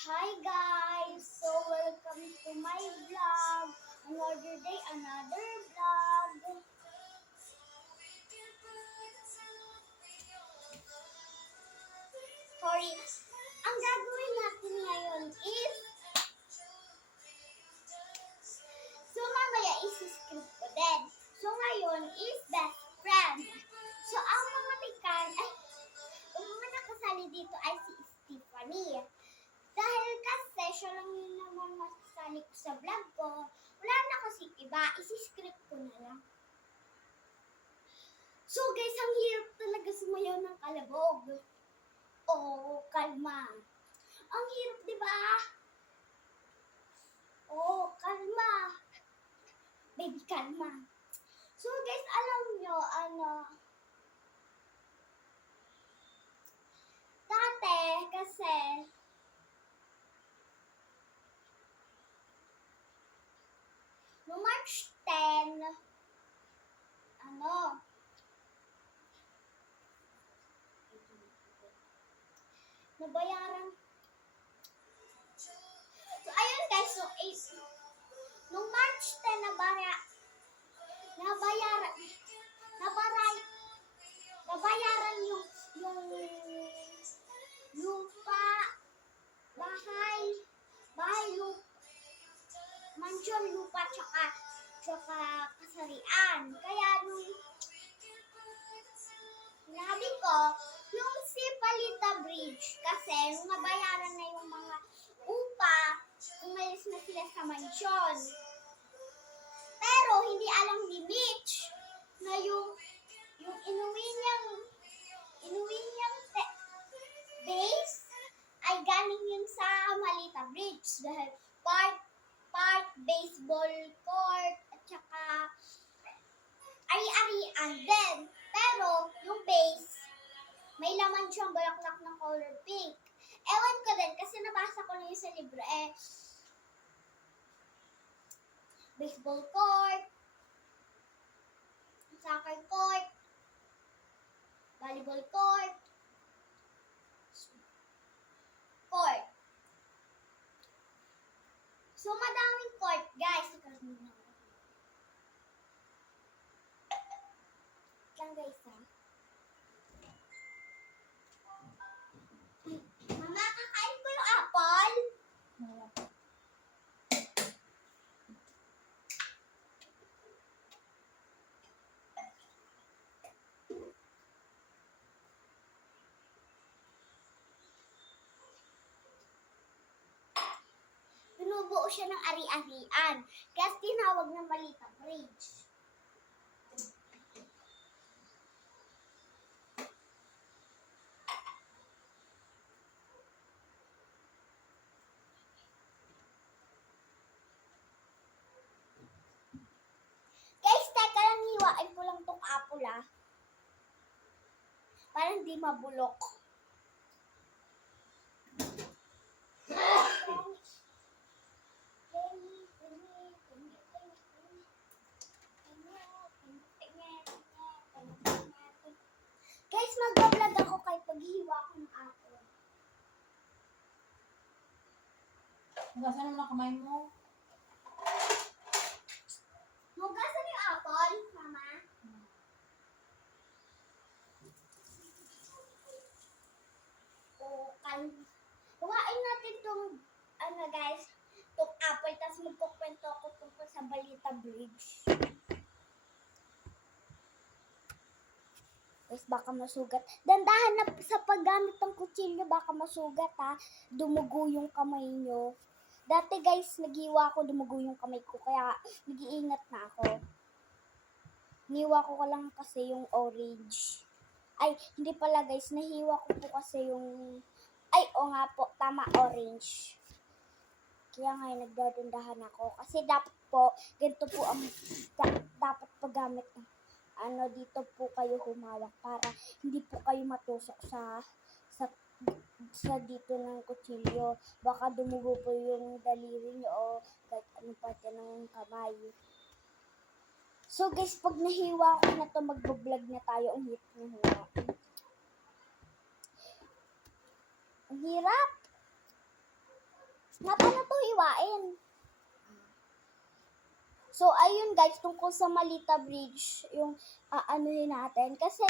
Hi guys! So welcome to my vlog. Another day, another vlog. Sorry. Ang gagawin natin ngayon is mamaya isi-script ko din. So ngayon is best friend. So ang mga ang mga nakasali dito ay si Stephanie. Dahil kasi siya lang yun naman masasali ko sa vlog ko, wala na kasi iba, isi-script ko na lang. So guys, ang hirap talaga sumayaw ng kalabog. Oh, kalma. Ang hirap, di ba? Oh, kalma. Baby, kalma. So guys, alam nyo, dati kasi, no March 10, nabayaran. So ayun guys, so nung March 10 nabayaran yung lupa, bahay, lupa, mansyon, lupa, tsaka kasarian. Kaya nung sinabi ko, yung si Palita Bridge, kasi nung nabayaran na yung mga upa, umalis na sila sa mansyon. Pero hindi alam ni Mitch na yung inuwi niyang base ay galing yun sa Malita Bridge. Dahil part baseball court at saka ari-arian din. Pero yung base, may laman siyang bulaklak ng color pink. Ewan ko din kasi nabasa ko na yun sa libro baseball court, soccer court, volleyball court. So, madaming court, guys. Lang, guys, ha? Mama, kakain ko yung apple. Binubuo siya ng ari-arian. Kaya tinawag ng Malita Bridge. Guys, teka lang, hiwain ko lang tong apple, para hindi mabulok. Guys, mag-vlog ako kahit paghihiwa ko ng apple. Hugasan naman ang kamay mo. Hugasan yung apple, Mama. Huwain natin tong, guys, tong apple, tapos magkukwento ako tungkol sa Balita Bridge. Guys, baka masugat. Dandahan na sa paggamit ng kutsilyo, baka masugat, dumugo yung kamay nyo. Dati guys, naghiwa ako, dumugo yung kamay ko, kaya nag-iingat na ako. Niwa ko lang kasi yung orange. Ay, hindi pala guys, nahiwa ko po kasi yung, nga po, tama, orange. Kaya ngayon, nagdadandahan ako. Kasi dapat po, ganito po ang dapat paggamit ng dito po kayo humawak para hindi po kayo matusok sa dito ng kutsilyo. Baka dumugo po yung daliri nyo o kahit anong parte ng kamay. So guys, pag nahiwa ko na to, mag-vlog na tayo. Ang hirap na hiwa. Ang hirap. Nga, paano to hiwain? So, ayun guys, tungkol sa Malita Bridge, yung aanuhin natin. Kasi